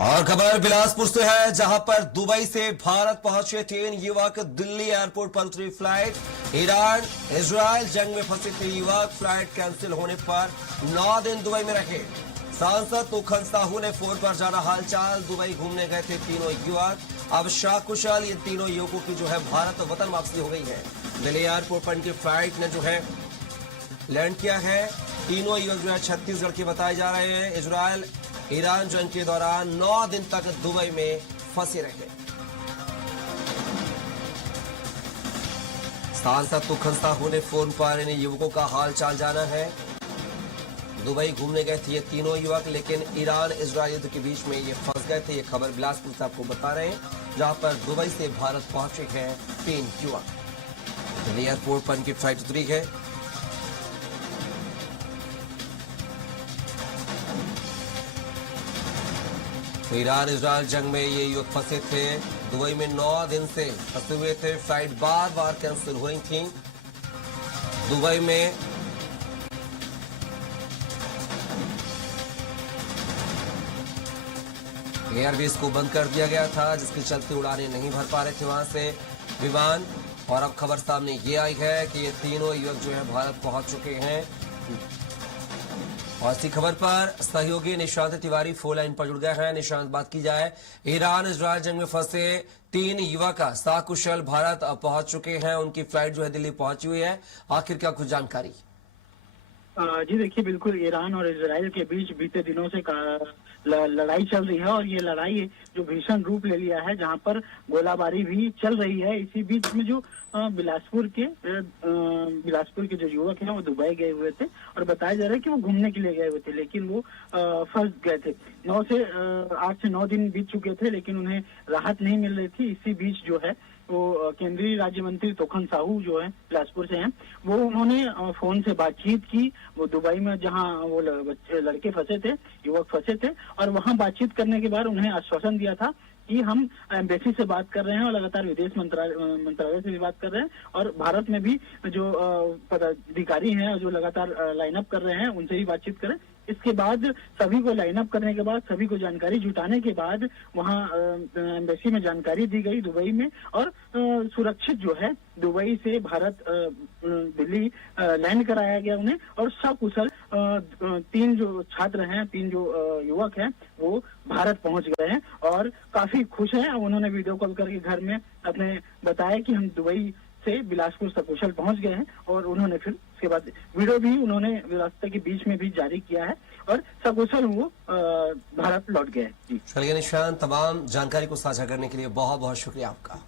और खबर बिलासपुर से है, जहां पर दुबई से भारत पहुंचे 3 युवक दिल्ली एयरपोर्ट पर उतरी फ्लाइट। ईरान इजराइल जंग में फंसे 3 युवक फ्लाइट कैंसिल होने पर 9 दिन दुबई में रहे। सांसद तोखन साहू ने फोन पर जाना हालचाल। दुबई घूमने गए थे तीनों युवक, अब शाकुशल ये तीनों युवकों की जो है भारत वतन वापसी हो गई है। दिल्ली एयरपोर्ट पर इनकी फ्लाइट ने जो है लैंड किया है। तीनों युवक जो है छत्तीसगढ़ के बताए जा रहे हैं। इजराइल ईरान जंग के दौरान 9 दिन तक दुबई में फंसे रहे। सांसद तोखन साहू ने फोन पर इन युवकों का हाल चाल जाना है। दुबई घूमने गए थे ये तीनों युवक, लेकिन ईरान इजराइल युद्ध के बीच में ये फंस गए थे। ये खबर बिलासपुर से आपको बता रहे हैं, जहां पर दुबई से भारत पहुंचे हैं 3 युवक। दिल्ली एयरपोर्ट पर इनकी फ्लाइट उतरी है। तो ईरान इजराइल जंग में ये युवक फंसे थे। दुबई में 9 दिन से फंसे हुए थे। फ्लाइट बार बार कैंसिल हो रही थी। दुबई में एयरबेस को बंद कर दिया गया था, जिसके चलते उड़ानें नहीं भर पा रहे थे वहां से विमान। और अब खबर सामने ये आई है कि ये तीनों युवक जो है भारत पहुंच चुके हैं। और इसी खबर पर सहयोगी निशांत तिवारी फोन लाइन पर जुड़ गए हैं। निशांत, बात की जाए, ईरान इजराइल जंग में फंसे 3 युवक सकुशल भारत पहुंच चुके हैं। उनकी फ्लाइट जो है दिल्ली पहुंची हुई है। आखिर क्या कुछ जानकारी? जी देखिए, बिल्कुल ईरान और इजराइल के बीच बीते दिनों से लड़ाई चल रही है और ये लड़ाई जो भीषण रूप ले लिया है, जहां पर गोलाबारी भी चल रही है। इसी बीच में जो बिलासपुर के जो युवक हैं वो दुबई गए हुए थे और बताया जा रहा है कि वो घूमने के लिए गए हुए थे, लेकिन वो फंस गए थे। 8 से 9 दिन बीत चुके थे, लेकिन उन्हें राहत नहीं मिल रही थी। इसी बीच जो है वो केंद्रीय राज्य मंत्री तोखन साहू जो है बिलासपुर से हैं, वो उन्होंने फोन से बातचीत की। वो दुबई में जहां वो लड़के फंसे थे, युवक फंसे थे, और वहां बातचीत करने के बाद उन्हें आश्वासन दिया था कि हम एम्बेसी से बात कर रहे हैं और लगातार विदेश मंत्रालय से भी बात कर रहे हैं, और भारत में भी जो पदाधिकारी हैं जो लगातार लाइनअप कर रहे हैं उनसे भी बातचीत करें। इसके बाद सभी को लाइनअप करने के बाद, सभी को जानकारी जुटाने के बाद वहां एम्बेसी में जानकारी दी गई दुबई में, और सुरक्षित जो है दुबई से भारत दिल्ली लैंड कराया गया उन्हें। और सकुशल 3 जो छात्र हैं, 3 जो युवक हैं, वो भारत पहुंच गए हैं और काफी खुश हैं। उन्होंने वीडियो कॉल करके घर में अपने बताया कि हम दुबई से बिलासपुर सकुशल पहुंच गए हैं, और उन्होंने फिर उसके बाद वीडियो भी उन्होंने रास्ते के बीच में भी जारी किया है और सकुशल वो भारत लौट गए। चलिए निशांत, तमाम जानकारी को साझा करने के लिए बहुत बहुत शुक्रिया आपका।